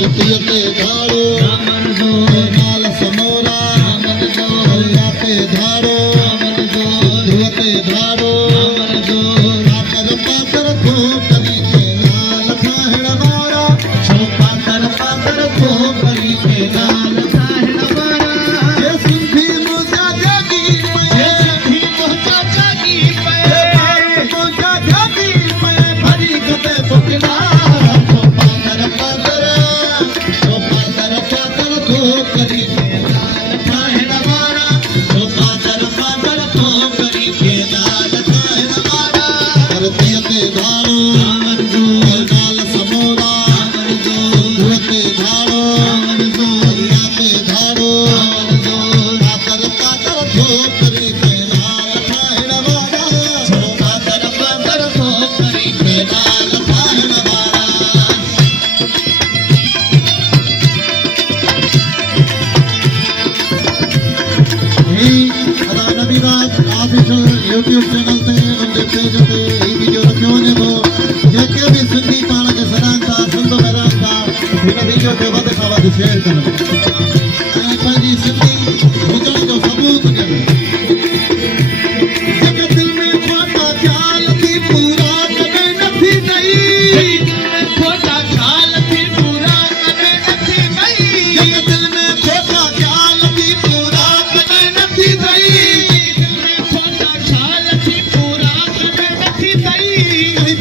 धरतीअ ते धारो नाल समोरा दरिया ते धारो ध्रुव ते धारो पातर पातर खोपरी के लाल ठाहिण वारा पातर पातर खोपरी के लाल ठाहिण वारा ये सिंधी मुंहिंजा जागी पए मुंहिंजा जागी पए मुंहिंजा जागी पए भरी गते बुकला पातर पातर खोपरी के लाल ठाहिण वारा पातर पातर खोपरी के लाल ठाहिण वारा धरतीअ ते धारो नाल समोरा ध्रुव ते धारो दरिया ते धारो पातर पातर खोपरी के लाल ठाहिण वारा पातर पातर खोपरी के लाल ठाहिण वारा ऑफिशियल यूट्यूब चैनल ते उनके पेज ते ही वीडियो रखियो वञे थो जेके बि सिंधी पाण खे सराहनि था सिंध में रहनि था हिन वीडियो खे वधि खां वधि शेयर कनि ऐं पंहिंजी सिंधी हुजण जो सबूत ॾियनि जेके दिल में खोटा ख़्याल थी पूरा कॾहिं नथी ॾई खोटा ख़्याल थी पूरा कॾहिं नथी ॾई जेके दिल में खोटा ख़्याल थी पूरा कॾहिं नथी ॾई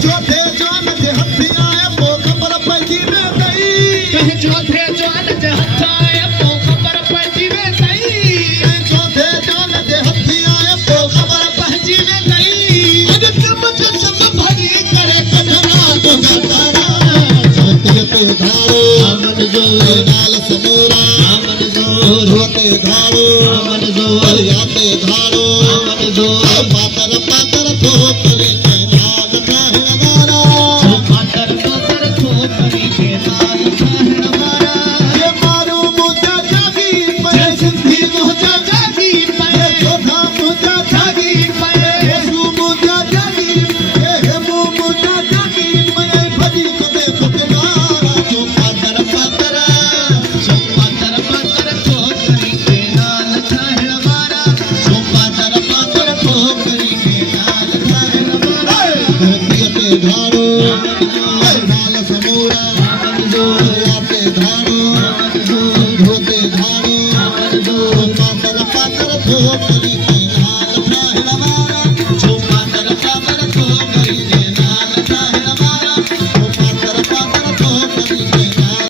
चौथे जवान जे हथ आए पोइ ख़बर पइजी वेंदई चौथे जवान जे हथ आए पोइ ख़बर पइजी वेंदई चौथे जवान जे हथ आए पोइ ख़बर पइजी वेंदई अॼु कम जो सभु भरी करे कढणा तो गटारा धरतीअ ते धारो जो नाल समोरा ध्रुव ते धारो दरिया ते धारो पातर पातर खोपरी के लाल ठाहिण वारा पातर पातर खोपरी के लाल ठाहिण वारा ये मारू मुंहिंजा जागी पए सिंधी मुंहिंजा जागी पए जोधा मुंहिंजा जागी पए हेसू मुंहिंजा जागी हे हेमू मुंहिंजा जागी पए भॼी कॾे फुटवारा जो पातर पातर खोपरी के लाल ठाहिण वारा जो पातर पातर खोपरी के लाल ठाहिण वारा धरतीअ ते धारो नाल समोरा दरिया ते धारो ध्रुव ते धारो पातर पातर खोपरी